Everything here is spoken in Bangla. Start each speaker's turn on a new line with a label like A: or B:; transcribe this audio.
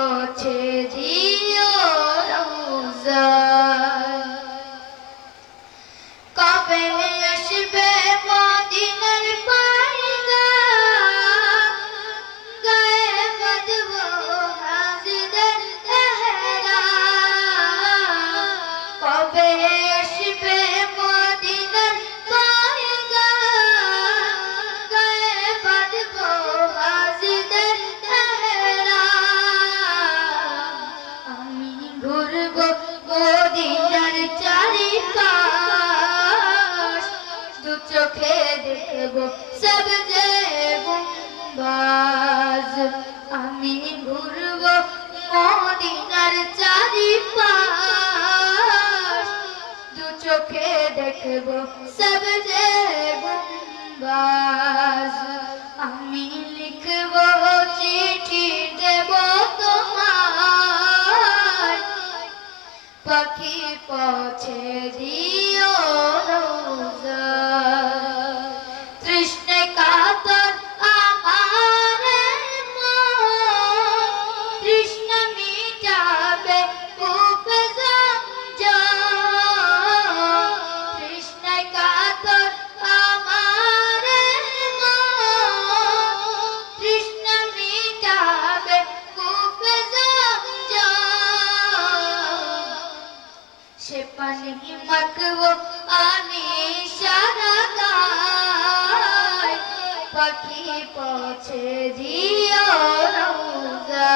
A: পাখি পৌঁছে চোখে দেখব সব যে গুম্বাজ আমি ঘুরবো মদিনার দু চোখে দেখব গুম্বাজ আমি লিখব চিঠি দেব তোমায় পাখি পৌঁছে দিও রোজায়। মকবো আমি পাখি পৌঁছে দিও রোজা